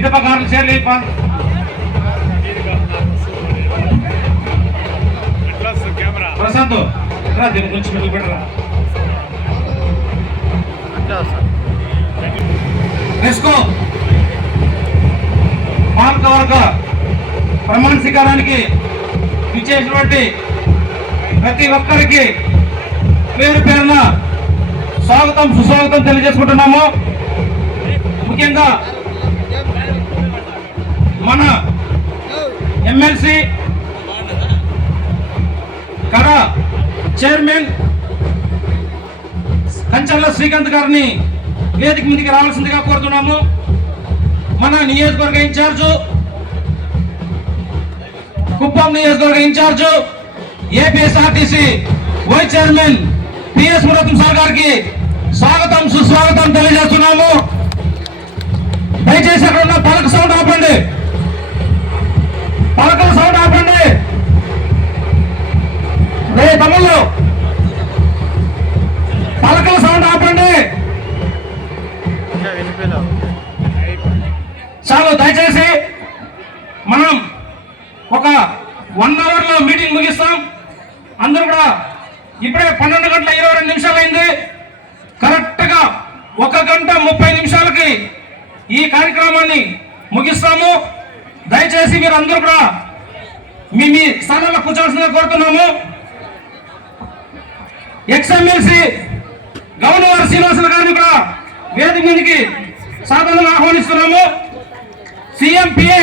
ఇటుపకారులు చేరలే ప్రశాంత్ దీని గురించి మిగిలి పెట్టరా రెస్కో పాలకవర్గ ప్రమాణ స్వీకారానికి ఇచ్చేసినటువంటి ప్రతి ఒక్కరికి పేరు పేరున స్వాగతం సుస్వాగతం తెలియజేసుకుంటున్నాము. ముఖ్యంగా మన ఎమ్మెల్సీ కడ చైర్మన్ కంచర్ల శ్రీకాంత్ గారిని వేదిక మీదకి రావాల్సిందిగా కోరుతున్నాము. మన నియోజకవర్గ ఇన్ఛార్జు కుప్పం నియోజకవర్గ incharge APSRTC vice chairman PS Muratnam sir గారికి స్వాగతం సుస్వాగతం తెలియజేస్తున్నాము. దయచేసి అక్కడ ఉన్న పలక సౌండ్ ఆపండి, పలకల సౌండ్ ఆపండి. తమ్ముళ్ళు పలకల సౌండ్ ఆపండి చాలు. దయచేసి మనం ఒక 1 అవర్ లో మీటింగ్ ముగిస్తాం. అందరూ కూడా ఇప్పుడే 12:22 అయింది. కరెక్ట్ గా 1:30 ఈ కార్యక్రమాన్ని ముగిస్తాము. దయచేసి మీరు అందరూ కూడా మీ స్థానాల్లో కూర్చోవలసిందిగా కోరుతున్నాము. ఎక్స్ఎమ్మెల్సీ గవర్నర్ శ్రీనివాసులు గారిని కూడా వేదిక మీదకి సాధారణంగా ఆహ్వానిస్తున్నాము. సిఎంపిఏ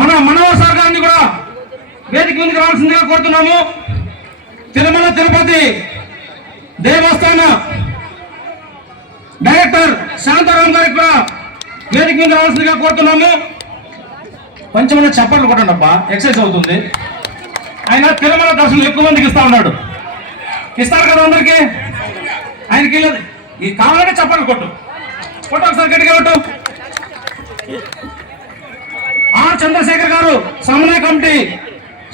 మన మనోహర్ సార్ గారిని కూడా వేదిక మీదకి రావాల్సిందిగా కోరుతున్నాము. తిరుమల తిరుపతి దేవస్థాన డైరెక్టర్ శాంతారాం గారికి కూడా వేదిక మీద రావాల్సిందిగా కోరుతున్నాము. కొంచెం చప్పట్లు కొట్టండి అబ్బా, ఎక్సర్సైజ్ అవుతుంది. ఆయన తిరుమల దర్శనం ఎక్కువ మందికి ఇస్తా ఉన్నాడు. ఇస్తారు కదా అందరికి. ఆయనకి ఈ కావాలంటే చప్పట్లు కొట్టు ఒకసారి గట్టిగా కొట్టు. ఆర్ చంద్రశేఖర్ గారు సమన్వయ కమిటీ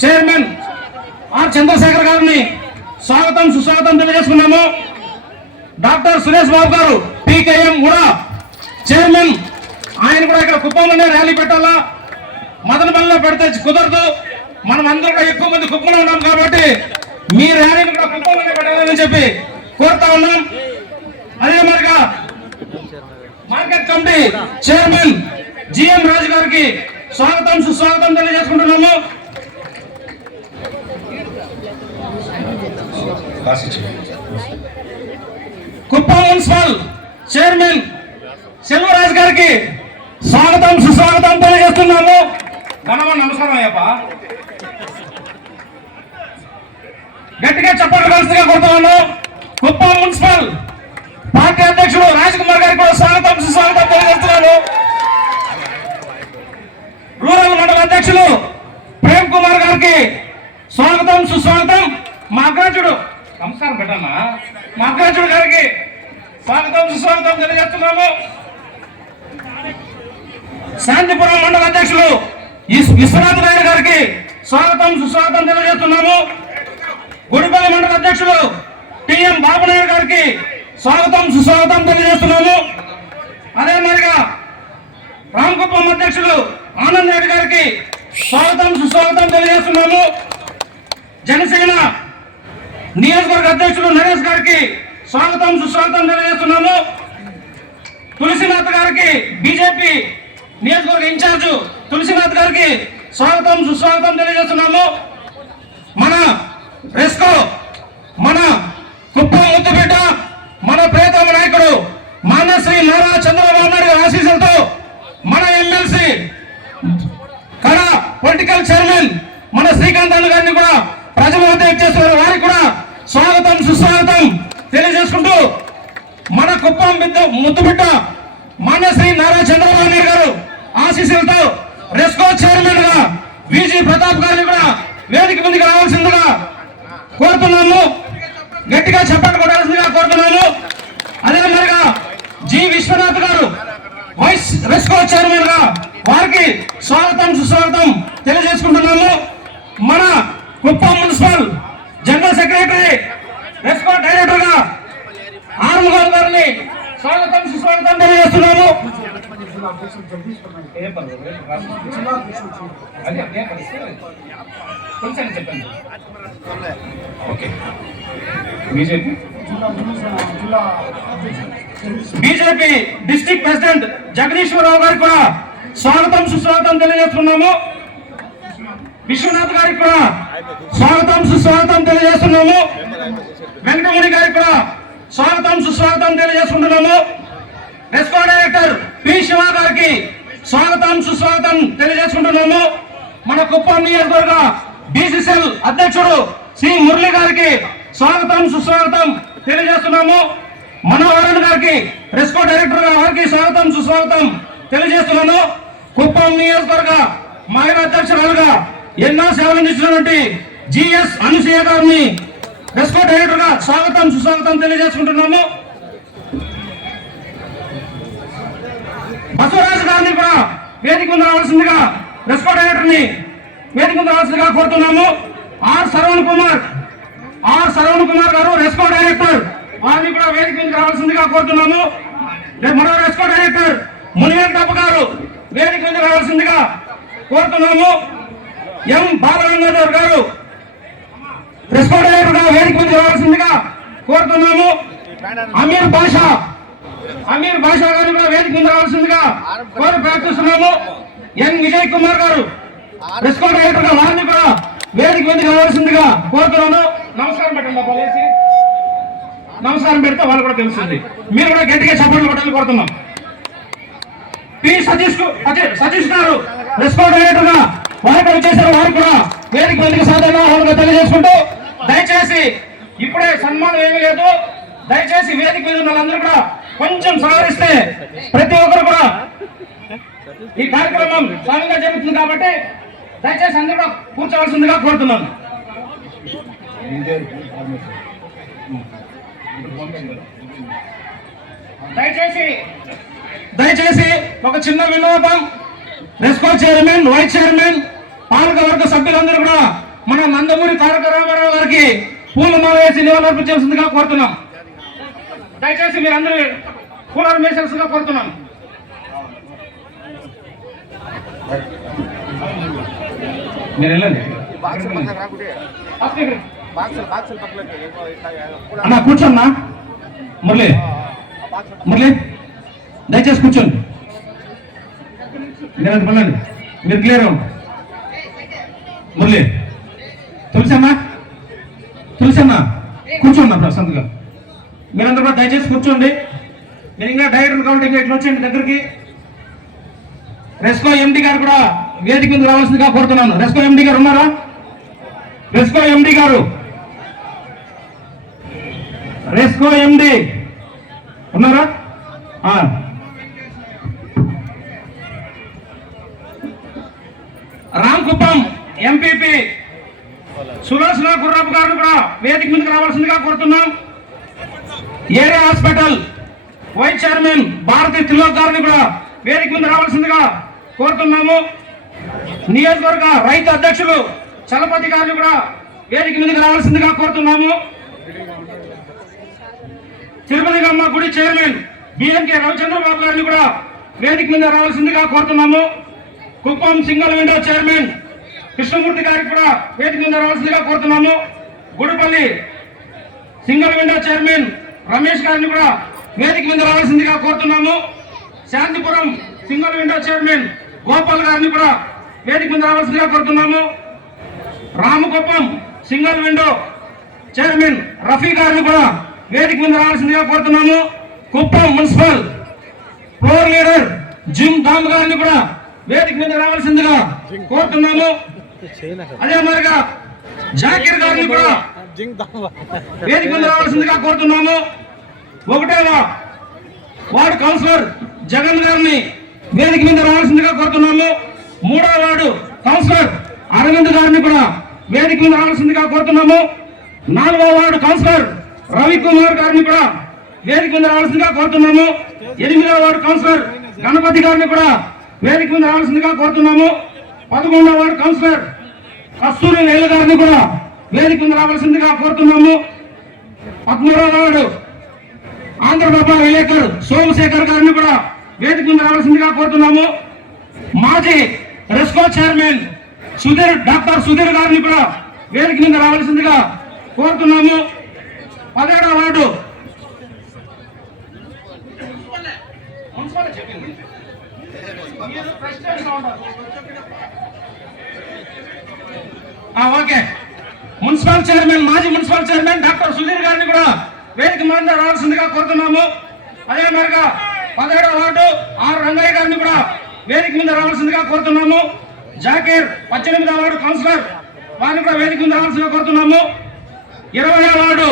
చైర్మన్ ఆర్ చంద్రశేఖర్ గారిని స్వాగతం సుస్వాగతం తెలియజేసుకున్నాము. డాక్టర్ సురేష్ బాబు గారు పీకేఎం కూడా చైర్మన్, ఆయన కూడా ఇక్కడ కుప్పంలోనే ర్యాలీ పెట్టాలా, మదనపల్లిలో పెడితే కుదరదు. మనం అందరూ కూడా ఎక్కువ మంది కుప్పంలో ఉన్నాం కాబట్టి మీ ర్యాలీని కూడా కుప్పంలోనే పెట్టాలని చెప్పి కోరుతా ఉన్నాం. అదే మరిగా మార్కెట్ కమిటీ చైర్మన్ జిఎం రాజు గారికి స్వాగతం సుస్వాగతం తెలియజేసుకుంటున్నాము. కుప్పం మున్సిపల్ చైర్మన్ సెల్వరాజ్ గారికి స్వాగతం సుస్వాగతం తెలియజేస్తున్నాము. ఘనమా నమస్కారం అయ్యప్ప. గట్టిగా చెప్పాల్సిందిగా కోరుతున్నాను. కుప్పం మున్సిపల్ పార్టీ అధ్యక్షుడు రాజ్ కుమార్ గారికి కూడా స్వాగతం సుస్వాగతం తెలియజేస్తున్నాను. రూరల్ మండల అధ్యక్షులు ప్రేమ్ కుమార్ గారికి స్వాగతం సుస్వాగతం. మా అగ్రజుడు నమస్కారం పెట్టమ్మా, మా అగ్రజుడు గారికి స్వాగతం సుస్వాగతం తెలియజేస్తున్నాము. శాంతిపురం మండల అధ్యక్షులు విశ్వనాథ్ నాయుడు గారికి స్వాగతం సుస్వాగతం తెలియజేస్తున్నాము. గుడిపల్లి మండల అధ్యక్షులు టిఎం బాబునాయుడు గారికి స్వాగతం సుస్వాగతం తెలియజేస్తున్నాము. అదే మరిగా రామకుప్పం అధ్యక్షులు ఆనంద్ రెడ్డి గారికి స్వాగతం సుస్వాగతం తెలియజేస్తున్నాము. జనసేన నియోజకవర్గ అధ్యక్షులు నరేష్ గారికి స్వాగతం సుస్వాగతం తెలియజేస్తున్నాము. తులసినాథ్ గారికి బీజేపీ నియోజకవర్గ ఇన్ఛార్జ్ తులసినాథ్ గారికి స్వాగతం సుస్వాగతం తెలియజేస్తున్నాము. మన రెస్కో మన కుప్పం ముద్దుబిడ్డ మన ప్రియతమ నాయకుడు మాన్యశ్రీ నారా చంద్రబాబు నాయుడు ఆశీస్సులతో మన ఎమ్మెల్సీ కడ పొలిటికల్ చైర్మన్ మన శ్రీకాంత్ అన్న గారిని కూడా ప్రజల వద్ద చేస్తున్నారు. వారికి కూడా స్వాగతం సుస్వాగతం తెలియజేసుకుంటూ మన కుప్పం ముద్దుబిడ్డ మాన్యశ్రీ నారా చంద్రబాబు నాయుడు గారు ఆశీస్సులతో రెస్కో చైర్మన్ గా విజి ప్రతాప్ గారిని కూడా వేదిక ముందుకు రావాల్సిందిగా కోరుతున్నాము. గట్టిగా చెప్పండి కొట్టాల్సిందిగా కోరుతున్నాము. అదే మరిగా జి విశ్వనాథ్ గారు వైస్ రెస్కో చైర్మన్ గా వారికి స్వాగతం సుస్వాగతం తెలియజేసుకుంటున్నాము. మన Kuppam municipal general secretary RESCO director గా ఆరుముగల్ గారిని స్వాగతం సుస్వాగతం తెలియజేస్తున్నాము. కొంచెం చెప్పండి. Okay. BJP district president Jagadishwararao గారికి కూడా స్వాగతం సుస్వాగతం తెలియజేస్తున్నాము. విశ్వనాథ్ గారికి కూడా స్వాగతం సుస్వాగతం తెలియజేస్తున్నాము. వెంకటముని గారికి కూడా స్వాగతం సుస్వాగతం తెలియజేసుకుంటున్నాము. రెస్కో డైరెక్టర్ పి శివ గారికి స్వాగతం సుస్వాగతం తెలియజేసుకుంటున్నాము. మన కుప్పం నియోజకవర్గ బీసీసీఎల్ అధ్యక్షుడు సి మురళి గారికి స్వాగతం సుస్వాగతం తెలియజేస్తున్నాము. మనోహరన్ గారికి రెస్కో డైరెక్టర్ గారికి స్వాగతం సుస్వాగతం తెలియజేస్తున్నాను. కుప్పం నియోజకవర్గ మహిళా అధ్యక్షురాలుగా ఎన్నో సేవలు అందిస్తున్నటువంటి జిఎస్ అనుసూయ గారిని రెస్కో డైరెక్టర్ గా స్వాగతం సుస్వాగతం తెలియజేసుకుంటున్నాము. బసవరాజు గారిని కూడా వేదిక ముందు రావాల్సిందిగా రెస్కో డైరెక్టర్ ని వేదిక ముందు రావాల్సిందిగా కోరుతున్నాము. ఆర్ శ్రవణ్ కుమార్ గారు రెస్కో డైరెక్టర్, వారిని కూడా వేదిక ముందు రావాల్సిందిగా కోరుతున్నాము. మరో రెస్కో డైరెక్టర్ మునివేంకటప్ప గారు వేదిక ముందు రావాల్సిందిగా కోరుతున్నాము. ఎం బాలగంగాధర్ గారు రెస్కో డైరెక్టర్ గా వేదిక ముందు రావాల్సిందిగా కోరుతున్నాము. అమీర్ బాషా గారిని కూడా వేదిక ముందు రావాల్సిందిగా కోరి ప్రార్థిస్తున్నాము. ఎన్ విజయ్ కుమార్ గారు రెస్కో డైరెక్టర్ గా వారిని కూడా వేదిక ముందుకు రావాల్సిందిగా కోరుతున్నాను. నమస్కారం పెట్టండి. నమస్కారం పెడితే వాళ్ళు కూడా తెలుస్తుంది. మీరు కూడా గట్టిగా చప్పట్లు కొట్టాలని కోరుతున్నాం. పి సతీష్ గారు రెస్కో డైరెక్టర్ గా వారు చేశారు. వారు కూడా వేదిక ముందుకు సాధారణ తెలియజేసుకుంటూ, దయచేసి ఇప్పుడే సన్మానం ఏమీ లేదు, దయచేసి వేదిక మీద ఉన్న వాళ్ళందరూ కూడా కొంచెం సహకరిస్తే ప్రతి ఒక్కరు కూడా ఈ కార్యక్రమం సాగంగా జరుగుతుంది కాబట్టి దయచేసి అందరూ కూడా కూర్చోవలసిందిగా కోరుతున్నాను. దయచేసి ఒక చిన్న విన్నపం, రెస్కో చైర్మన్, వైస్ చైర్మన్, పాలకవర్గ సభ్యులందరూ కూడా మన నందమూరి తారక రామారావు గారికి పూలమాల వేసి నివాళులర్పించాల్సిందిగా కోరుతున్నాం. దయచేసి మీరందరూ పూలను వేసాల్సిందిగా కోరుతున్నాం. మీరు వెళ్ళండి అన్నా, కూర్చోన్నా. మురళి దయచేసి కూర్చోండి. మీరు వెళ్ళండి, మీరు క్లియర్ అవ్వండి. మురళి తులసమ్మా కూర్చోండి ప్రశాంత్గా. మీరందరూ కూడా దయచేసి కూర్చోండి. మీరు ఇంకా డైరెక్టర్ కాబట్టి ఇంకా ఇట్లా వచ్చేయండి దగ్గరికి. రెస్కో ఎండి గారు కూడా వేదిక ముందు రావాల్సిందిగా కోరుతున్నాను. రెస్కో ఎండి గారు ఉన్నారా? రెస్కో ఎండి గారు, రెస్కో ఎండి ఉన్నారా? రాంకుప్పం ఎంపీపీ సురేష్ గుర్రపు గారిని కూడా వేదిక ముందుకు రావాల్సిందిగా కోరుతున్నాం. Area hospital vice chairman Bharathi Tilok గారిని కూడా వేదిక ముందు రావాల్సిందిగా కోరుతున్నాము. నియోజకవర్గ రైతు అధ్యక్షులు చలపతి గారిని కూడా వేదిక మీదకి రావాల్సిందిగా కోరుతున్నాము. తిరుపతి గమ్మ గుడి చైర్మన్ బిఎన్కే రవిచంద్రబాబు గారిని కూడా వేదిక మీద రావాల్సిందిగా కోరుతున్నాము. Kuppam single window chairman Krishnamurthy గారికి కూడా వేదిక మీద రావాల్సిందిగా కోరుతున్నాము. Gudipalli single window chairman Ramesh గారిని కూడా వేదిక మీద రావాల్సిందిగా కోరుతున్నాము. Santhipuram single window chairman Gopal గారిని కూడా వేదిక మీద రావాల్సిందిగా కోరుతున్నాము. Ramakuppam single window chairman Rafi గారిని కూడా వేదిక మీద రావాల్సిందిగా కోరుతున్నాము. కుప్పం మున్సిపల్ ఫ్లోర్ లీడర్ జిమ్ దామ్ గారిని కూడా వేదిక మీద రావాల్సిందిగా కోరుతున్నాము. అదే మాదిరిగా జాకీర్ గారిని కూడా వేదిక మీద రావాల్సిందిగా కోరుతున్నాము. 1వ వార్డు కౌన్సిలర్ జగన్ గారిని వేదిక మీద రావాల్సిందిగా కోరుతున్నాము. 3వ వార్డు కౌన్సిలర్ అరవింద్ గారిని కూడా వేదిక మీద రావాల్సిందిగా కోరుతున్నాము. 4వ వార్డు కౌన్సిలర్ రవికుమార్ గారిని కూడా వేదిక మీద రావాల్సిందిగా కోరుతున్నాము. 8వ వార్డు కౌన్సిలర్ గణపతి గారిని కూడా వేదిక మీద రావాల్సిందిగా కోరుతున్నాము. 11వ వార్డు కౌన్సిలర్ కస్తూరి వేలు గారిని కూడా వేదిక మీద రావాల్సిందిగా కోరుతున్నాము. 13వ వార్డు ఆంధ్రప్రభ విలేకరు సోమశేఖర్ గారిని కూడా వేదిక మీద రావాల్సిందిగా కోరుతున్నాము. మాజీ రెస్కో చైర్మన్ డాక్టర్ సుధీర్ గారిని కూడా వేదిక మీద రావాల్సిందిగా కోరుతున్నాము. 17వ వార్డు ఓకే, మున్సిపల్ చైర్మన్ మాజీ మున్సిపల్ చైర్మన్ డాక్టర్ సుధీర్ గారిని కూడా వేదిక మీద రావాల్సిందిగా కోరుతున్నాము. అదే మరిగా 17వ వార్డు ఆర్ రంగయ్య గారిని కూడా వేదిక మీద రావాల్సిందిగా కోరుతున్నాము. జాకీర్ 18వ వార్డు కౌన్సిలర్ వారిని కూడా వేదిక మీద రావాల్సిందిగా కోరుతున్నాము. 20వ ward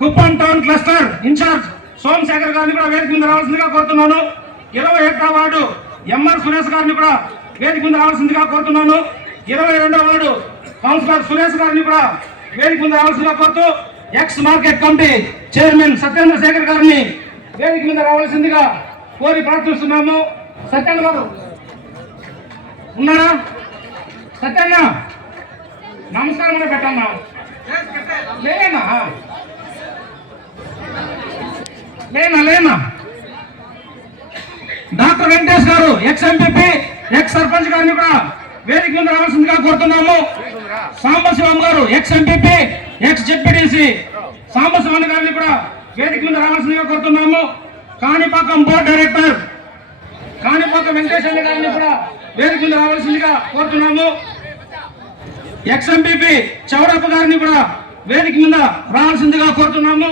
Kuppam town cluster in-charge Somasekhar గారిని కూడా వేదిక మీద రావాల్సిందిగా కోరుతున్నాను. 21వ వార్డు ఎంఆర్ సురేష్ గారిని కూడా వేదిక మీద రావాల్సిందిగా కోరుతున్నాను. 22వ వార్డు కౌన్సిలర్ సురేష్ గారిని కూడా వేదిక మీద రావాల్సిందిగా కోరుతూ ex market committee chairman Satyendra Shekhar గారిని వేదిక మీద రావాల్సిందిగా కోరి ప్రార్థిస్తున్నాము. సత్యేంద్ర గారు ఉన్నారా? సత్యన్న నమస్కారం పెట్టమ్మా. లేనా లేనా లేనా డాక్టర్ వెంకటేష్ గారు ఎక్స్ ఎంపీపీ ఎక్స్ సర్పంచ్ గారిని కూడా వేదిక మీద రావాల్సిందిగా కోరుతున్నాము. సాంబశివం గారు ex MPP ex ZPTC Sambasivan గారిని కూడా వేదిక మీద రావాల్సిందిగా కోరుతున్నాము. కాణిపాకం బోర్డు డైరెక్టర్ కాణిపాకం వెంకటేశ్వర గారిని కూడా వేదిక మీద రావాల్సిందిగా కోరుతున్నాము. ఎక్స్ ఎంపీపీ చౌడప్ప గారిని కూడా వేదిక మీద రావాల్సిందిగా కోరుతున్నాము.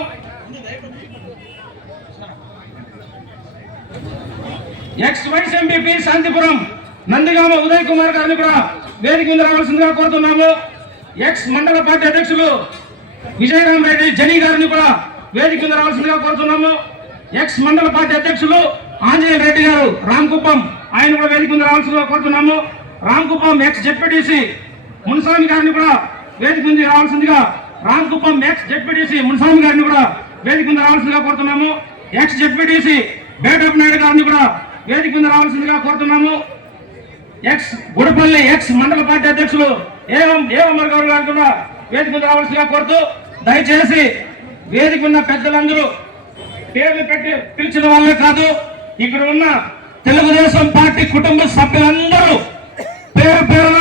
Ex vice MPP Santhipuram Nandigama Uday Kumar గారిని కూడా వేదిక మీద రావాల్సిందిగా కోరుతున్నాము. ఎక్స్ మండల పార్టీ అధ్యక్షులు విజయరామ్ రెడ్డి జనీ గారిని కూడా వేదిక మీద రావాల్సిందిగా కోరుతున్నాము. ఎక్స్ మండల పార్టీ అధ్యక్షులు ఆంజనేయ రెడ్డి గారు రామకుప్పం ఆయన కూడా వేదిక మీద రావాల్సిందిగా కోరుతున్నాము. రామకుప్పం ఎక్స్ జెడ్పీటీసీ మున్స్వామి గారిని కూడా వేదిక మీద రావాల్సిందిగా రామకుప్పం ఎక్స్ జెడ్పీటీసీ మున్స్వామి గారిని కూడా వేదిక మీద రావాల్సిందిగా కోరుతున్నాము. ఎక్స్ జెడ్పీటీసీ బేటప్ నాయుడు గారిని కూడా వేదిక మీద రావాల్సిందిగా కోరుతున్నాము. ఎక్స్ గుడిపల్లి ఎక్స్ మండల పార్టీ అధ్యక్షులు ఏవమ్మర్ గౌడ్ గారిని కూడా వేదిక మీద రావాల్సిందిగా కోరుతూ దయచేసి వేదిక ఉన్న పెద్దలందరూ పేర్లు పెట్టి పిలిచిన వాళ్ళే కాదు, ఇక్కడ ఉన్న తెలుగుదేశం పార్టీ కుటుంబ సభ్యులందరూ పేరు పేరున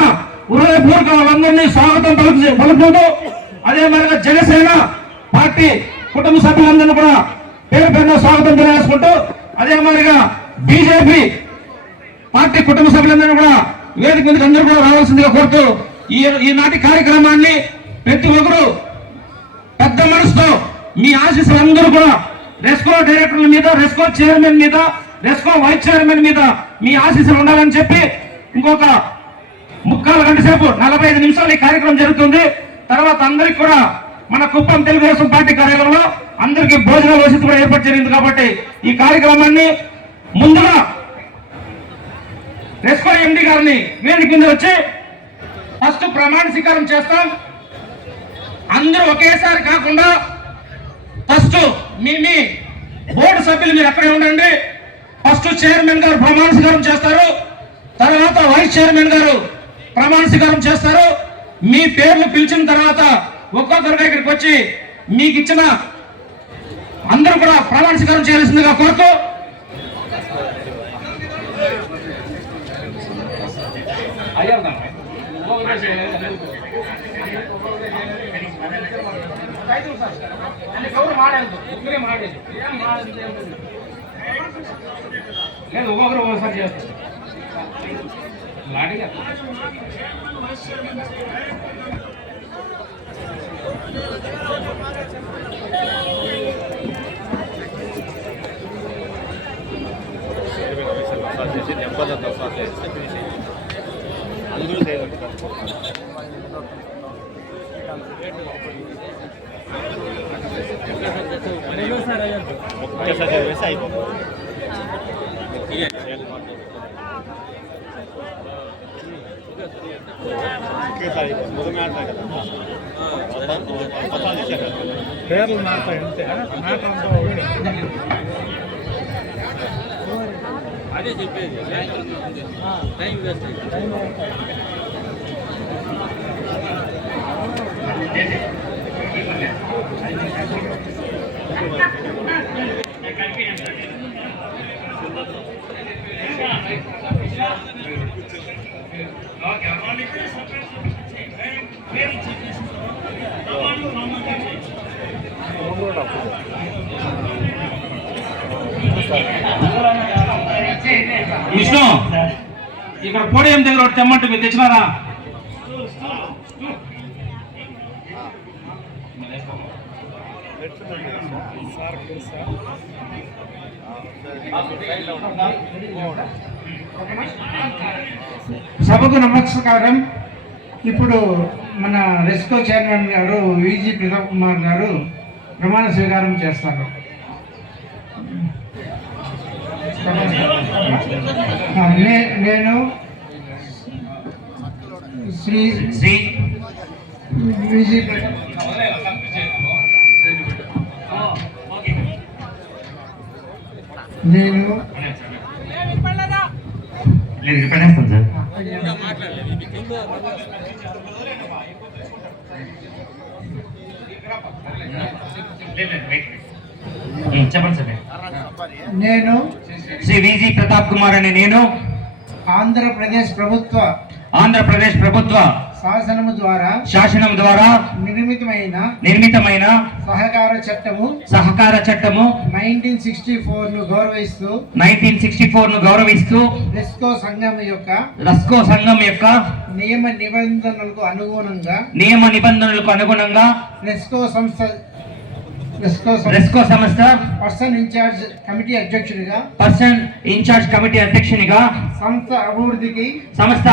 హృదయపూర్వక వాళ్ళందరినీ స్వాగతం పలుకుతూ అదే మరిగా జనసేన పార్టీ కుటుంబ సభ్యులందరినీ కూడా పేరు పేరున స్వాగతం తెలియజేసుకుంటూ అదే మరిగా బీజేపీ పార్టీ కుటుంబ సభ్యులందరూ కూడా వేదిక మీదకి అందరూ కూడా రావాల్సిందిగా కోరుతూ ఈనాటి కార్యక్రమాన్ని ప్రతి ఒక్కరు పెద్ద మనసుతో మీ ఆశీస్సులందరూ కూడా రెస్కో డైరెక్టర్ల మీద, రెస్కో చైర్మన్ మీద, రెస్కో వైస్ చైర్మన్ మీద మీ ఆశీస్సులు ఉండాలని చెప్పి ఇంకొక 3/4 గంట సేపు 45 నిమిషాలు ఈ కార్యక్రమం జరుగుతుంది. తర్వాత అందరికి కూడా మన కుప్పం తెలుగుదేశం పార్టీ కార్యాలయంలో అందరికీ భోజనాల వసతి కూడా ఏర్పాటు జరిగింది. కాబట్టి ఈ కార్యక్రమాన్ని ముందుగా రెస్కో ఎండి గారిని వేదిక కింద వచ్చి ఫస్ట్ ప్రమాణ స్వీకారం చేస్తాం. అందరూ ఒకేసారి కాకుండా ఫస్ట్ మీ బోర్డు సభ్యులు మీరు ఎక్కడే ఉండండి. ఫస్ట్ చైర్మన్ గారు ప్రమాణ స్వీకారం చేస్తారు, తర్వాత వైస్ చైర్మన్ గారు ప్రమాణ స్వీకారం చేస్తారు. మీ పేర్లు పిలిచిన తర్వాత ఒక్కొక్కరిగా ఇక్కడికి వచ్చి మీకు ఇచ్చిన అందరూ కూడా ప్రమాణ స్వీకారం చేయాల్సిందిగా కోరుతూ లేదు ఒక్కొక్కరు ఒకసారి చేస్తారు. అందరూ ఒక్కసారి చదివేసి అయిపోతుంది. పేర్లు మారుతాయి అంతే, అదే చెప్పేది. టైం వేస్ట్ కలిపి విష్ణు ఇక్కడ పోడియం దగ్గర ఒకటి తెమ్మంటే మీరు తెచ్చినారా? సభకు నమస్కారం. ఇప్పుడు మన రెస్కో చైర్మన్ గారు విజి ప్రతాప్ కుమార్ గారు ప్రమాణ స్వీకారం చేస్తారు. నేను శ్రీ విజి నేను చెప్పండి సార్. నేను శ్రీ విజి ప్రతాప్ కుమార్ అని నేను ఆంధ్రప్రదేశ్ ప్రభుత్వ శాసనము ద్వారా నిర్మితమైన సహకార చట్టము 1964 ను గౌరవిస్తూ రెస్కో సంఘం యొక్క నియమ నిబంధనలకు అనుగుణంగా రెస్కో సంస్థ పర్సన్ ఇన్ఛార్జ్ కమిటీ అధ్యక్షునిగా సంస్థ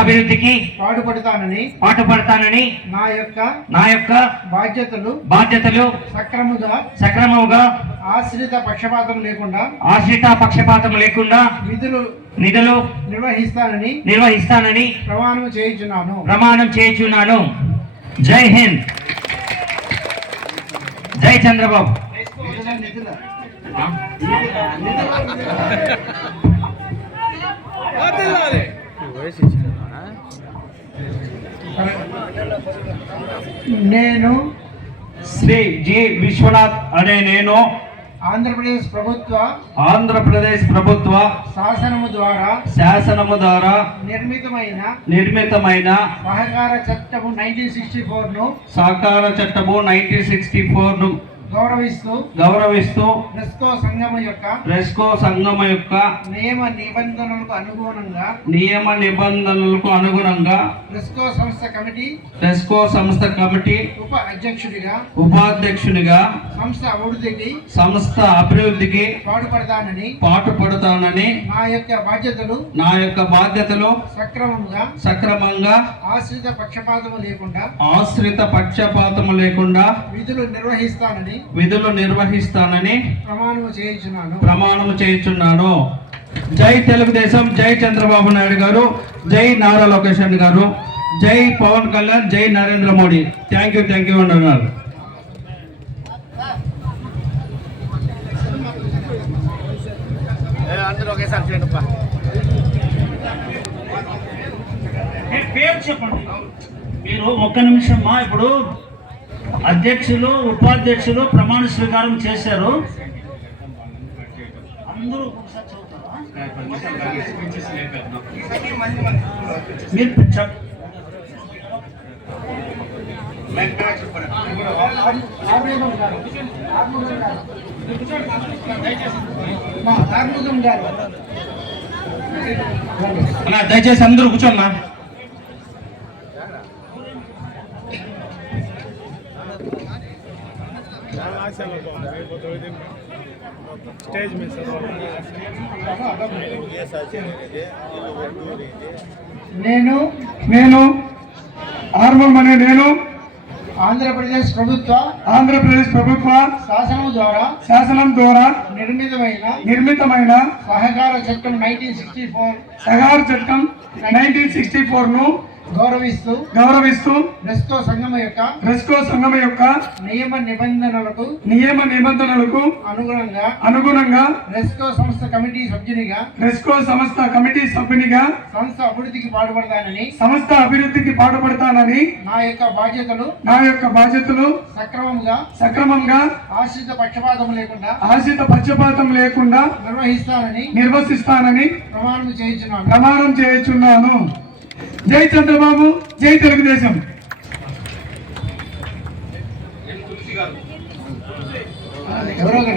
అభివృద్ధికి పాటుపడతానని నా యొక్క బాధ్యతలు సక్రమముగా ఆశ్రిత పక్షపాతం లేకుండా విధులు నిర్వహిస్తానని ప్రమాణం చేయుచున్నాను. జై హింద్, జై చంద్రబాబు. నేను శ్రీ జి విశ్వనాథ్ అనే నేను ఆంధ్రప్రదేశ్ ప్రభుత్వ శాసనము ద్వారా నిర్మితమైన సహకార చట్టము 1964 ను గౌరవిస్తూ రెస్కో సంఘం యొక్క నియమ నిబంధనలకు అనుగుణంగా రెస్కో సంస్థ కమిటీ ఉపాధ్యక్షునిగా సంస్థ అభివృద్ధికి పాటుపడతానని నా యొక్క బాధ్యతలు సక్రమంగా ఆశ్రిత పక్షపాతము లేకుండా విధులు నిర్వహిస్తానని ప్రమాణము చేయుచున్నాను. జై తెలుగుదేశం, జై చంద్రబాబు నాయుడు గారు, జై నారా లోకేష్ గారు, జై పవన్ కళ్యాణ్, జై నరేంద్ర మోడీ. థ్యాంక్ యూ అన్నారు. పేరు చెప్పండి మీరు. ఒక్క నిమిషం. ఇప్పుడు అధ్యక్షులు ఉపాధ్యక్షులు ప్రమాణ స్వీకారం చేశారు. అందరూ ఒకసారి చదువుతారా? మీరు దయచేసి అందరూ కూర్చోన్నా. स्टेज में నేను ఆంధ్రప్రదేశ్ ప్రభుత్వ శాసనం ద్వారా నిర్మితమైన సహకార చట్టం 1964 ను గౌరవిస్తూ రెస్కో సంఘం యొక్క నియమ నిబంధనలకు అనుగుణంగా రెస్కో సంస్థ కమిటీ సభ్యునిగా సంస్థ అభివృద్ధికి పాటుపడతానని నా యొక్క బాధ్యతలు సక్రమంగా ఆశ్రిత పక్షపాతం లేకుండా నిర్వహిస్తానని ప్రమాణం చేయుచున్నాను. జై చంద్రబాబు, జై తెలుగుదేశం. ఎవరైనా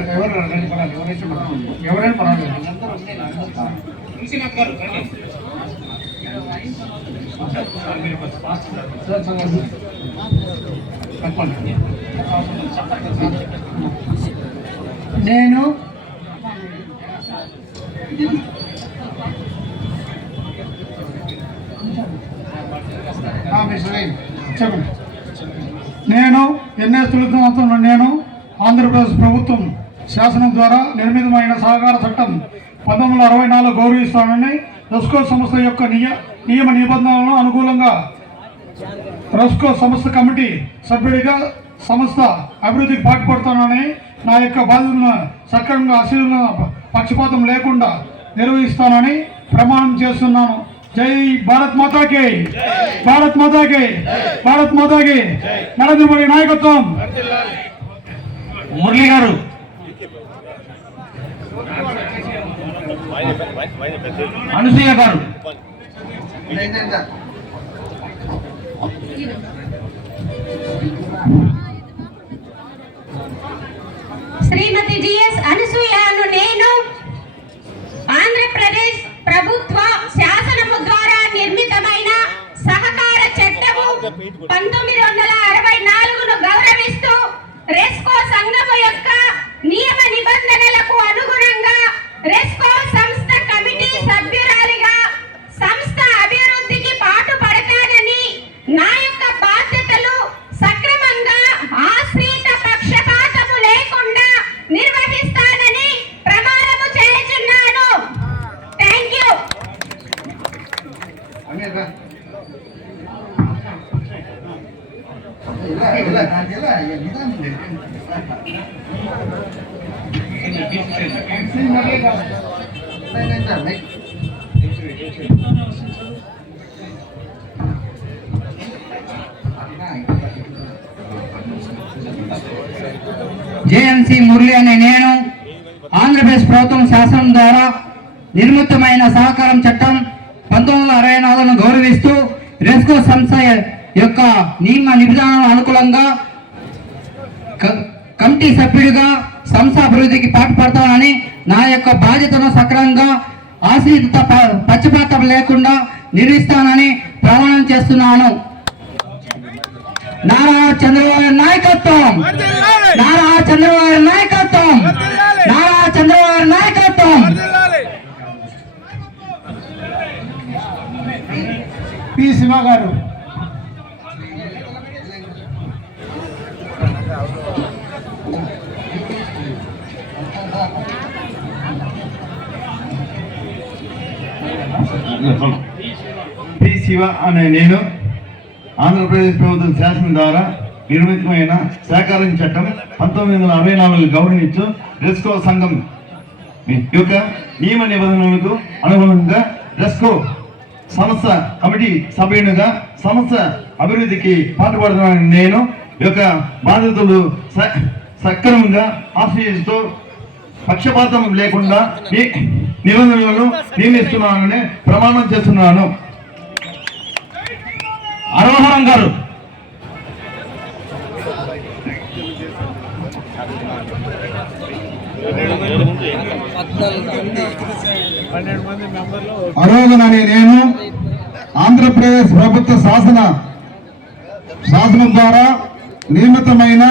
పర్వాలేదు. నేను చెప్పండి. నేను ఎన్ఎస్ తులసినాథన్, నేను ఆంధ్రప్రదేశ్ ప్రభుత్వం శాసనం ద్వారా నిర్మితమైన సహకార చట్టం 1964 గౌరవిస్తానని రెస్కో సంస్థ యొక్క నియమ నిబంధనలను అనుకూలంగా రెస్కో సంస్థ కమిటీ సభ్యుడిగా సంస్థ అభివృద్ధికి పాటుపడతానని నా యొక్క బాధ్యతలను సక్రమంగా పక్షపాతం లేకుండా నిర్వహిస్తానని ప్రమాణం చేస్తున్నాను. జై భారత్ మాతాకి, భారత్ మాతాకి, భారత్ మాతాకి. నరేంద్ర మోడీ నాయకత్వం. మురళి గారు, అనసూయ గారు, శ్రీమతి జిఎస్ అనసూయను నేను ఆంధ్రప్రదేశ్ ప్రభుత్వ శాసనము ద్వారా నిర్మితమైన సహకార చట్టము 1964ను గౌరవిస్తూ రెస్కో సంఘము యొక్క నియమ నిబంధనలకు అనుగుణంగా రెస్కో సంస్థ కమిటీ సభ్యురాలిగా సంస్థ అభివృద్ధికి పాటుపడతానని నా యొక్క బాధ్యతలు సక్రమంగా ఆశ్రిత పక్షపాతము లేకుండా నిర్వహిస్తానని ప్రమాణము చేయుచున్నాను. Thank you. జేఎన్సీ మురళి అనే నేను ఆంధ్రప్రదేశ్ ప్రభుత్వం శాసనం ద్వారా నిర్మితమైన సహకారం చట్టం 1964ను గౌరవిస్తూ రెస్కో సంస్థ యొక్క నియమ నిబంధనలకు అనుకూలంగా కమిటీ సభ్యుడిగా సంస్థ అభివృద్ధికి పాటుపడతానని నా యొక్క బాధ్యతను సక్రమంగా ఆశ్రిత పక్షపాతం లేకుండా నిర్వహిస్తానని ప్రమాణం చేస్తున్నాను. నారా చంద్రబాబు నాయకత్వం, నారా చంద్రబాబు నాయకత్వం, నారా చంద్రబాబు నాయకత్వం. పి శివ గారు. పి శివ అనే నేను ఆంధ్రప్రదేశ్ ప్రభుత్వం శాసనం ద్వారా నిర్మితమైన సహకారం చట్టం 1964 గౌరవించు రెస్కో సంఘం యొక్క నియమ నిబంధనలకు అనుగుణంగా రెస్కో సంస్థ కమిటీ సభ్యునిగా సంస్థ అభివృద్ధికి పాటుపడుతున్నానని నేను యొక్క బాధ్యతలు సక్రమంగా ఆశ్రయిస్తూ పక్షపాతం లేకుండా నిబంధనలను నియమిస్తున్నానని ప్రమాణం చేస్తున్నాను. అరోహరం గారు, అరోగన్ అనే నేను ఆంధ్రప్రదేశ్ ప్రభుత్వ శాసనం ద్వారా నియమితమైన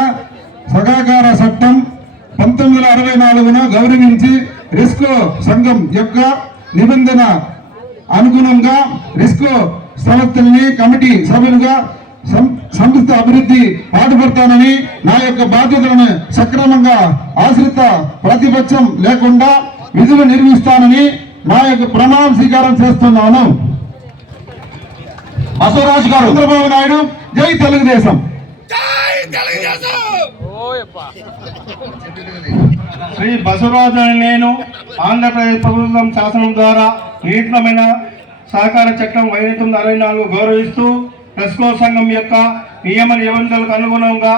సహకార చట్టం 1964ను గౌరవించి రెస్కో సంఘం యొక్క నిబంధన అనుగుణంగా రెస్కో సంస్థల్ని కమిటీ సభ్యులుగా సంస్థ అభివృద్ధి పాటుపడతానని నా యొక్క బాధ్యతలను సక్రమంగా ఆశ్రిత ప్రతిపక్షం లేకుండా విధులు నిర్వహిస్తానని నా యొక్క ప్రమాణ స్వీకారం చేస్తున్నాను. బసవరాజు గారు, చంద్రబాబు నాయుడు జై తెలుగుదేశం. శ్రీ బసవరాజు అని నేను ఆంధ్రప్రదేశ్ ప్రభుత్వం శాసనం ద్వారా నిర్మితమైన సహకార చట్టం 1964 గౌరవిస్తూ రెస్కో సంఘం యొక్క నియమ నిబంధనలకు అనుగుణంగా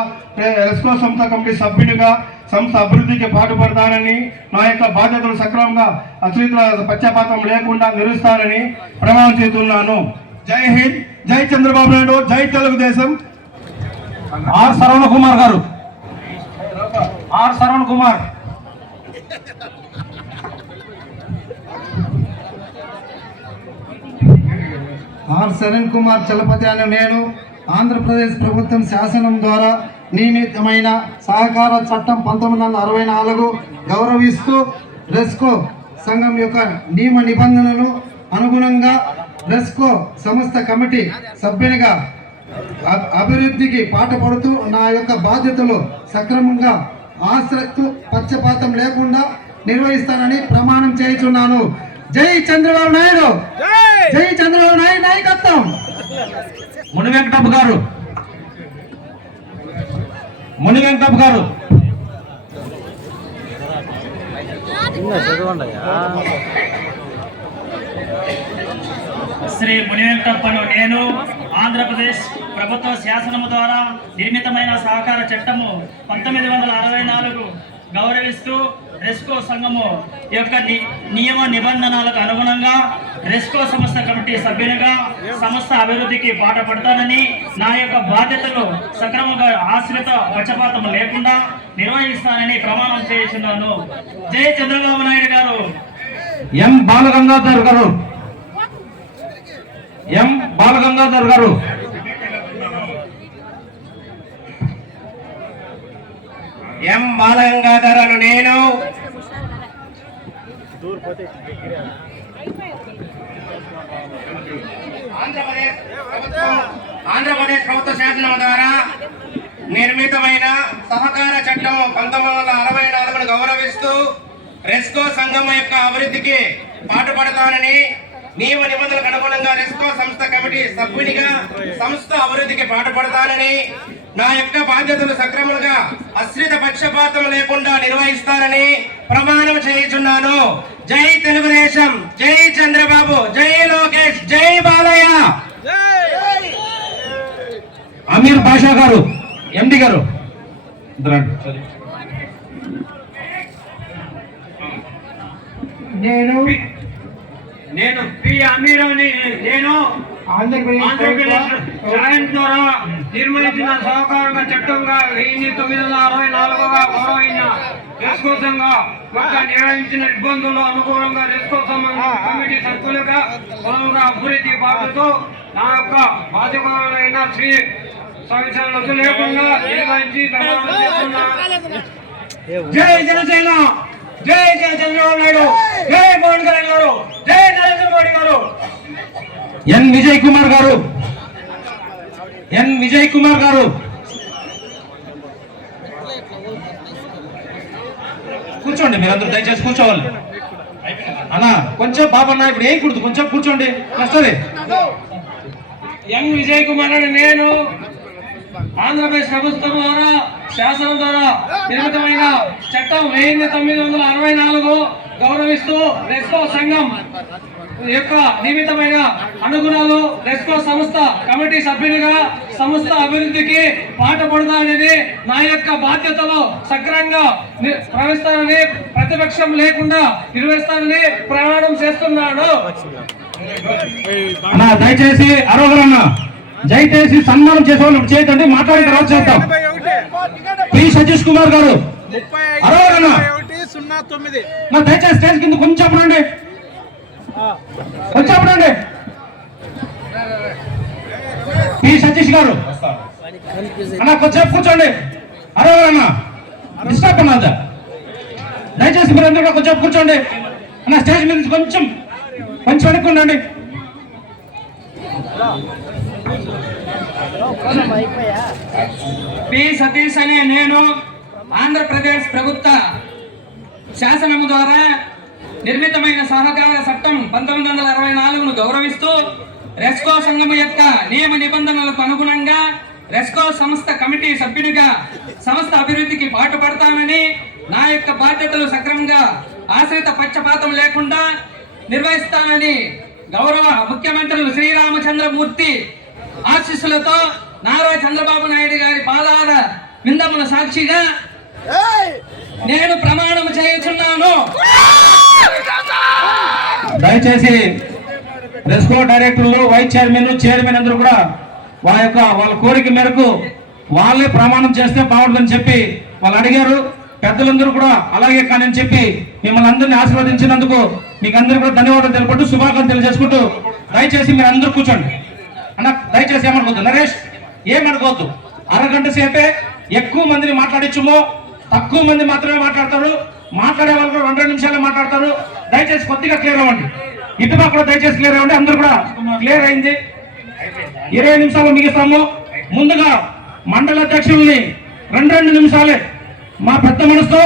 రెస్కో సంస్థ కమిటీ సభ్యుడిగా సంస్థ అభివృద్ధికి పాటుపడతానని నా యొక్క బాధ్యతలు సక్రమంగా అశ్రిత పక్షపాతం లేకుండా నిర్వహిస్తానని ప్రమాణం చేస్తున్నాను. జై హింద్, జై చంద్రబాబు నాయుడు, జై తెలుగుదేశం. ఆర్ సరవణ కుమార్ గారు, ఆర్ శ్రవణ్ కుమార్. ఆర్ శరణ్ కుమార్ చలపతి అనే నేను ఆంధ్రప్రదేశ్ ప్రభుత్వం శాసనం ద్వారా నియమితమైన సహకార చట్టం 1964 గౌరవిస్తూ రెస్కో సంఘం యొక్క నియమ నిబంధనలు అనుగుణంగా రెస్కో సంస్థ కమిటీ సభ్యునిగా అభివృద్ధికి పాటుపడుతూ నా యొక్క బాధ్యతలు సక్రమంగా ఆసక్తి పక్షపాతం లేకుండా నిర్వహిస్తానని ప్రమాణం చేయుచున్నాను. జై చంద్రబాబు నాయుడు, జై చంద్రబాబు నాయుడు నాయకత్వం. ముని వెంకటప్ప గారు, ముని వెంకటప్ప గారు. శ్రీ ముని వెంకటప్పను నేను ఆంధ్రప్రదేశ్ ప్రభుత్వ శాసనము ద్వారా నిర్మితమైన సహకార చట్టము 1964 గౌరవిస్తూ రెస్కో సంఘము యొక్క నియమ నిబంధనలకు అనుగుణంగా రెస్కో సంస్థ కమిటీ సభ్యునిగా సంస్థ అభివృద్ధికి పాటుపడతానని నా యొక్క బాధ్యతలు సక్రమంగా ఆశ్రిత పక్షపాతం లేకుండా నిర్వహిస్తానని ప్రమాణం చేస్తున్నాను. జై చంద్రబాబు నాయుడు గారు. ఎం బాలగంగాధర్ గారు, ఎం బాలగంగాధర్ గారు. ఎం బాలగంగాధర్ అను నేను ఆంధ్రప్రదేశ్ ప్రభుత్వ శాసనం ద్వారా నిర్మితమైన సహకార చట్టం 1964 గౌరవిస్తూ రెస్కో సంఘం యొక్క అభివృద్ధికి పాటుపడతానని నియమ నిబంధనలకు అనుగుణంగా రెస్కో సంస్థ కమిటీ సభ్యునిగా సంస్థ అభివృద్ధికి పాటుపడతానని నా యొక్క బాధ్యతలు సక్రమంగా అశ్రిత పక్షపాతం లేకుండా నిర్వహిస్తానని ప్రమాణం చేయుచున్నాను. జై తెలుగుదేశం, జై చంద్రబాబు, జై లోకేష్, జై బాలయ్య. అమీర్ బాషా గారు, ఎండి గారు. నేను పి అమీర్ అని నేను ఆంధ్రప్రదేశ్ జాయింట్ ద్వారా నిర్మించిన సహకార చట్టంగా 1964గా గౌరవించిన రెస్కో సంఘ యొక్క నిర్వహించిన ఇబ్బందులు అనుకూలంగా రెస్కో కమిటీ సభ్యులుగా బలంగా అభివృద్ధి బాధ్యతతో నా యొక్క బాధ్యతలైన శ్రీ సంవత్సరాలు లేకుండా నిర్వహించి ప్రమాణం చేస్తున్నాను. జై జనసేన, జై చంద్రబాబు నాయుడు, జై పవన్ కళ్యాణ్ గారు, జై నరేంద్ర మోడీ గారు. ఎన్ విజయ్ కుమార్ గారు, ఎన్ విజయ్ కుమార్ గారు. కూర్చోండి, మీరందరూ దయచేసి కూర్చోవాలి. అన్నా కొంచెం బాబన్నా ఇప్పుడు ఏం కూడదు, కొంచెం కూర్చోండి. వస్తుంది. ఎన్ విజయ్ కుమార్ అని నేను ఆంధ్రప్రదేశ్ ప్రభుత్వం ద్వారా శాసనం ద్వారా నిర్మితమైన చట్టం 1964 గౌరవిస్తూ రెస్కో సంఘం యొక్క నియమితమైన అనుగుణాలు రెస్కో సంస్థ కమిటీ సభ్యునిగా సంస్థ అభివృద్ధికి పాటుపడతానని నా యొక్క బాధ్యతలు సక్రమంగా ప్రవహిస్తానని ప్రతిపక్షం లేకుండా నిర్వహిస్తానని ప్రమాణం చేస్తున్నాను. దయచేసి అరవగలన్నా, దయచేసి సన్మానం చేసే వాళ్ళు చేయకండి, మాట్లాడిన తర్వాత చేద్దాం. పి సతీష్ కుమార్ గారు అరవగలన్నా, దయచేసి స్టేజ్ కింద కొంచెం అప్పుడండి, కొంచెం అప్పుడండి. పి సతీష్ గారు అన్నా కొంచెం కూర్చోండి. అరవగలన్నా, డిస్టర్బ్ అన్నదా, దయచేసి మీరు అందరూ కూడా కొంచెం కూర్చోండి. అన్న స్టేజ్ మీద కొంచెం కొంచెం వెనుక్కుండండి. పి సతీష్ అనే నేను ఆంధ్రప్రదేశ్ ప్రభుత్వ శాసనము ద్వారా నిర్మితమైన సహకార చట్టం 1964ను గౌరవిస్తూ రెస్కో సంఘం యొక్క నియమ నిబంధనలకు అనుగుణంగా రెస్కో సంస్థ కమిటీ సభ్యునిగా సంస్థ అభివృద్ధికి పాటుపడతానని నా యొక్క బాధ్యతలు సక్రమంగా ఆశ్రిత పక్షపాతం లేకుండా నిర్వహిస్తానని గౌరవ ముఖ్యమంత్రులు శ్రీరామచంద్రమూర్తి ఆశీస్సులతో నారా చంద్రబాబు నాయుడు గారి పాదాల విందముల సాక్షిగా నేను ప్రమాణం చేయుచున్నాను. దయచేసి రెస్కో డైరెక్టర్లు, వైస్ చైర్మన్ అందరూ కూడా వాళ్ళ కోరిక మేరకు వాళ్ళే ప్రమాణం చేస్తే బాగుంటుందని చెప్పి వాళ్ళు అడిగారు. పెద్దలందరూ కూడా అలాగే కానీ అని చెప్పి మిమ్మల్ని అందరినీ ఆశీర్వదించినందుకు మీకు అందరూ కూడా ధన్యవాదాలు తెలుపుకుంటూ శుభాకాంక్షలు తెలియజేసుకుంటూ దయచేసి మీరు అందరూ కూర్చోండి అన్న. దయచేసి ఏమనుకోవద్దు నరేష్, ఏమనుకోవద్దు. అరగంట సేపే ఎక్కువ మందిని మాట్లాడించుమో, తక్కువ మంది మాత్రమే మాట్లాడతారు. మాట్లాడే వాళ్ళు కూడా 2 నిమిషాలే మాట్లాడతారు. దయచేసి కొద్దిగా క్లియర్ అవ్వండి. ఇటుగా కూడా దయచేసి క్లియర్ అవ్వండి. అందరూ కూడా క్లియర్ అయింది. 20 నిమిషాలు మిగిస్తాము. ముందుగా మండల అధ్యక్షుల్ని 2 నిమిషాలే మా పెద్ద మనసుతో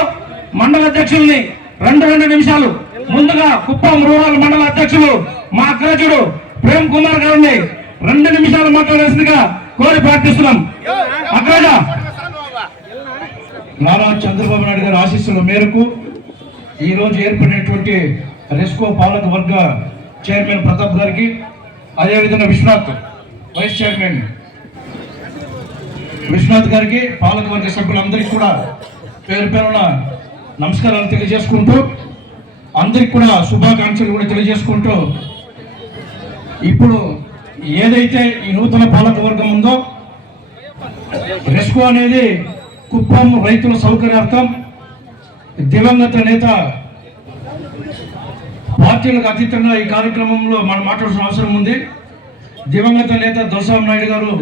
మండల అధ్యక్షుల్ని 2 నిమిషాలు ముందుగా కుప్పం రూరల్ మండల అధ్యక్షులు మా అగ్రజుడు ప్రేమ్ కుమార్ గారిని 2 నిమిషాలు మాట్లాడాల్సిందిగా కోరి ప్రార్థిస్తున్నాం. అగ్రజ నారా చంద్రబాబు నాయుడు గారి ఆశీస్సుల మేరకు ఈరోజు ఏర్పడినటువంటి రెస్కో పాలక వర్గ చైర్మన్ ప్రతాప్ గారికి, అదేవిధంగా విశ్వనాథ్ వైస్ చైర్మన్ విశ్వనాథ్ గారికి, పాలక వర్గ సభ్యులందరికీ కూడా పేరు పేరున నమస్కారాలు తెలియజేసుకుంటూ, అందరికి కూడా శుభాకాంక్షలు కూడా తెలియజేసుకుంటూ, ఇప్పుడు ఏదైతే ఈ నూతన పాలక వర్గం ఉందో రెస్కో అనేది కుప్పం రైతుల సౌకర్యార్థం దివంగత నేత, పార్టీలకు అతీతంగా ఈ కార్యక్రమంలో మనం మాట్లాడాల్సిన అవసరం ఉంది. దివంగత నేత దొరస్వామి నాయుడు గారు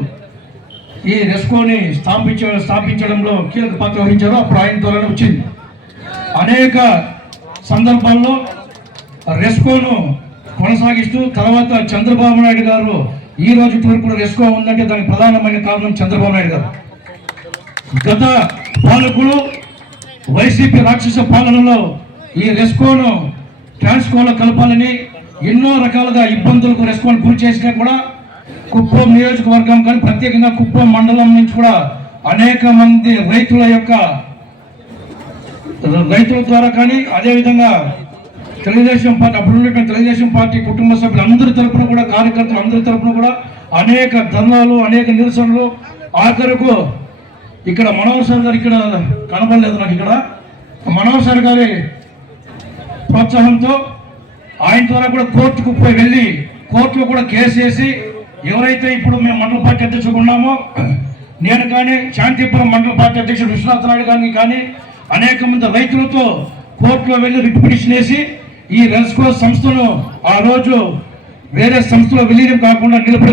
ఈ రెస్కోని స్థాపించడంలో కీలక పాత్ర వహించారు. అప్పుడు ఆయన ద్వారానే వచ్చింది. అనేక సందర్భాల్లో రెస్కోను కొనసాగిస్తూ తర్వాత చంద్రబాబు నాయుడు గారు ఈ రోజు వరకు కూడా రెస్కో ఉందంటే దానికి ప్రధానమైన కారణం చంద్రబాబు నాయుడు గారు. గత పాలకులు వైసీపీ రాక్షస పాలనలో ఈ రెస్కోను ట్రాన్స్కోలో కలపాలని ఎన్నో రకాలుగా ఇబ్బందులకు రెస్కోను గురి చేసినా కూడా కుప్పం నియోజకవర్గం కానీ ప్రత్యేకంగా కుప్పం మండలం నుంచి కూడా అనేక మంది రైతుల ద్వారా కానీ అదేవిధంగా తెలుగుదేశం పార్టీ అప్పుడు ఉన్నటువంటి తెలుగుదేశం పార్టీ కుటుంబ సభ్యులు అందరి తరఫున కూడా, కార్యకర్తలు అందరి తరఫున కూడా అనేక ధర్నాలు, అనేక నిరసనలు, ఆఖరకు ఇక్కడ మనోహర్ సార్ గారు ఇక్కడ కనబడలేదు నాకు. ఇక్కడ మనోహర్ సార్ గారి ప్రోత్సాహంతో ఆయన ద్వారా కూడా కోర్టుకు వెళ్ళి కోర్టులో కూడా కేసు వేసి ఎవరైతే ఇప్పుడు మేము మండల పార్టీ అధ్యక్షుడు ఉన్నామో నేను కానీ శాంతిపురం మండల పార్టీ అధ్యక్షుడు విశ్వనాథ్ నాయుడు గారిని కానీ అనేక మంది రైతులతో కోర్టులో వెళ్ళి రిట్ పిటిషన్ వేసి ఈ రెస్కో సంస్థను ఆ రోజు వేరే సంస్థలో విలీనం కాకుండా నిలబడి